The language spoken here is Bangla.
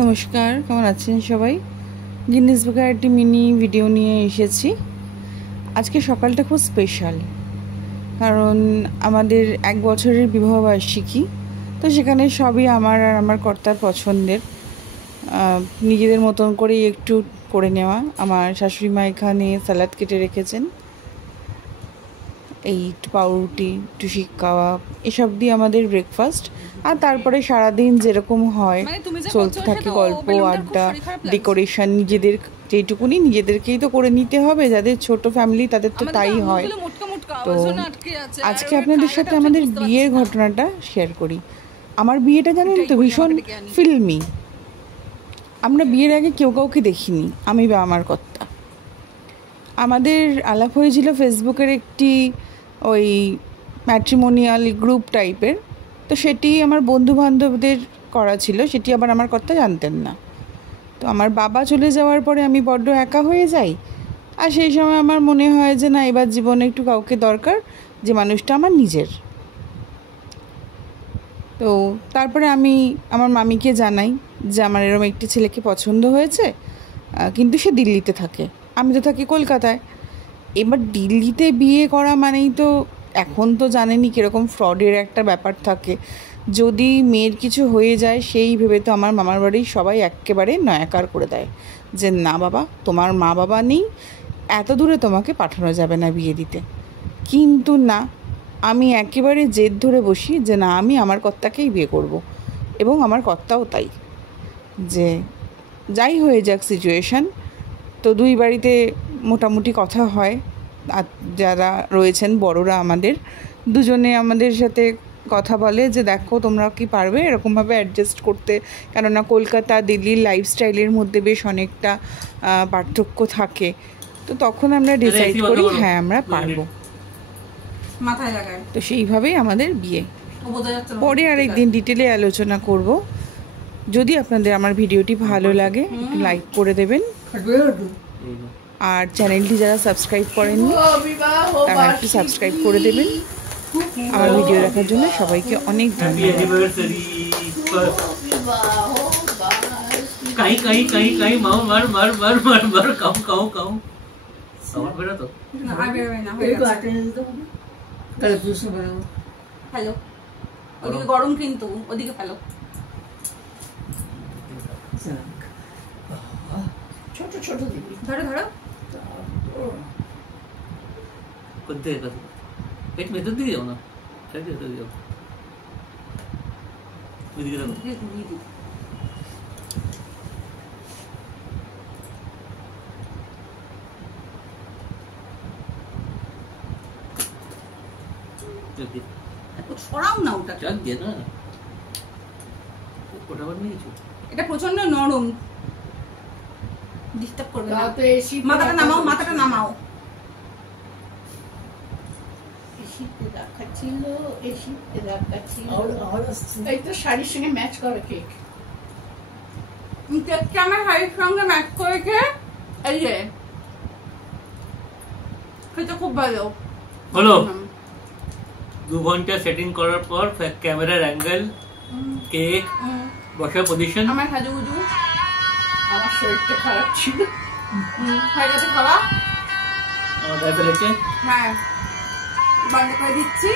নমস্কার, কেমন আছেন সবাই? গিনেস বুকে একটি মিনি ভিডিও নিয়ে এসেছি। আজকে সকালটা খুব স্পেশাল, কারণ আমাদের 1 বছরের বিবাহবার্ষিকী। তো সেখানে সবই আমার আর আমার কর্তার পছন্দের, নিজেদের মতন করেই একটু করে নেওয়া। আমার শাশুড়ি মা এখানে স্যালাড কেটে রেখেছেন, এই একটু পাউরুটি, একটু শিক কাবাব, এসব দিয়ে আমাদের ব্রেকফাস্ট। আর তারপরে সারাদিন যেরকম হয় চলতে থাকে, গল্প আড্ডা, ডেকোরেশন। নিজেদের যেটুকুনি নিজেদেরকেই তো করে নিতে হবে, যাদের ছোট ফ্যামিলি তাদের তো তাই হয়। তো আজকে আপনাদের সাথে আমাদের বিয়ের ঘটনাটা শেয়ার করি। আমার বিয়েটা জানেন তো ভীষণ ফিল্মি। আমরা বিয়ের আগে কেউ কাউকে দেখিনি, আমি বা আমার কর্তা। আমাদের আলাপ হয়েছিল ফেসবুকের একটি ওই ম্যাট্রিমোনিয়াল গ্রুপ টাইপের। তো সেটি আমার বন্ধু বান্ধবদের করা ছিল, সেটি আবার আমার কর্তা জানতেন না। তো আমার বাবা চলে যাওয়ার পরে আমি বড্ড একা হয়ে যাই। আর সেই সময় আমার মনে হয় যে না, এবার জীবনে একটু কাউকে দরকার, যে মানুষটা আমার নিজের। তো তারপরে আমি আমার মামিকে জানাই যে আমার এরকম একটি ছেলেকে পছন্দ হয়েছে, কিন্তু সে দিল্লিতে থাকে, আমি তো থাকি কলকাতায়। এবার দিল্লিতে বিয়ে করা মানেই তো, এখন তো জানেনই কীরকম ফ্রডের একটা ব্যাপার থাকে। যদি মেয়ের কিছু হয়ে যায় সেই ভেবে তো আমার মামার বাড়ির সবাই একেবারে নয়াকার করে দেয় যে না বাবা, তোমার মা বাবা নেই, এত দূরে তোমাকে পাঠানো যাবে না বিয়ে দিতে। কিন্তু না, আমি একেবারে জেদ ধরে বসি যে না, আমি আমার কর্তাকেই বিয়ে করব। এবং আমার কর্তাও তাই, যে যাই হয়ে যাক সিচুয়েশান। তো দুই বাড়িতে মোটামুটি কথা হয়, আর যারা রয়েছেন বড়রা আমাদের, দুজনে আমাদের সাথে কথা বলে যে দেখো তোমরা কি পারবে এরকমভাবে অ্যাডজাস্ট করতে, কেননা কলকাতা দিল্লির লাইফস্টাইলের মধ্যে বেশ অনেকটা পার্থক্য থাকে। তো তখন আমরা ডিসাইড করি হ্যাঁ আমরা পারবো, মাথায় লাগায়। তো সেইভাবেই আমাদের বিয়ে। পরে আর একদিন ডিটেলে আলোচনা করব। যদি আপনাদের আমার ভিডিওটি ভালো লাগে একটু লাইক করে দেবেন, আর চ্যানেলটি যারা সাবস্ক্রাইব করেননি তারা একটু সাবস্ক্রাইব করে দেবেন। আমার ভিডিও দেখার জন্য সবাইকে অনেক ধন্যবাদ। গরম কিন্তু ওদিকে ফেলো। ছোট ছোট দিবি, ধরো ধরো করতে পেট মেতে দিয়ে যাও না, দিয়ে যাও ওইদিকে রাখো। সরাও না ওটা, চাক দিয়ে না, ওটা আবার নিয়েছো। এটা প্রচন্ড নরম, ডিস্টার্ব করবে না। মাথাটা নামাও, মাথাটা নামাও। এই তো শাড়ির সঙ্গে ম্যাচ করে কেক, কেকটা আমার শাড়ির সঙ্গে ম্যাচ করেছে। এই যে খেতে খুব ভালো হলো। 2 ঘন্টা সেটিং করার পর ক্যামেরার অ্যাঙ্গেল, কেক, বসার পজিশন। আমার সাজুগুজু, আমার শরীরটা খারাপ ছিল, হয়ে গেছে খাওয়া। আমার গায়ে ফেলেছে, হ্যাঁ বন্ধ করে দিচ্ছি।